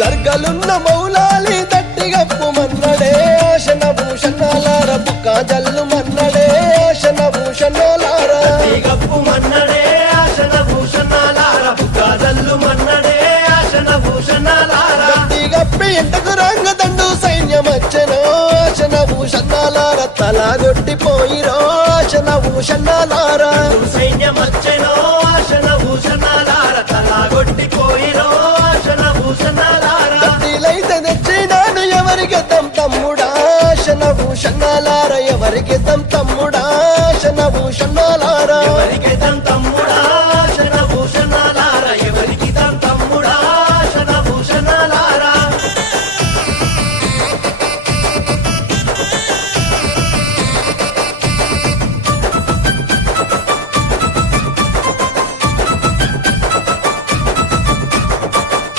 దర్గలున్న మౌలాలి తట్టిగప్పు మన్నడే ఆశన భూషణాలార బుక్క జల్లు మన్నడే ఆశన భూషణాలార గప్పు మన్నడే ఆశన భూషణాలార బుక్కాజల్లు మన్నడే ఆశన భూషణాలార గప్పి ఇంటకు రంగ దండు సైన్యమచ్చెనో ఆశన భూషణాలార తలగొట్టిపోయిరో ఆశన భూషణాలార సైన్యమచ్చెనో ఆశన భూషణాలార తలాగొట్టిపోయిరో ఆశన భూషణాలార కత్తిలైతే తెచ్చినాను ఎవరికి తమ్ముడా ఆశన భూషణాలార ఎవరికి తమ్ముడా ఆశన భూషణాలార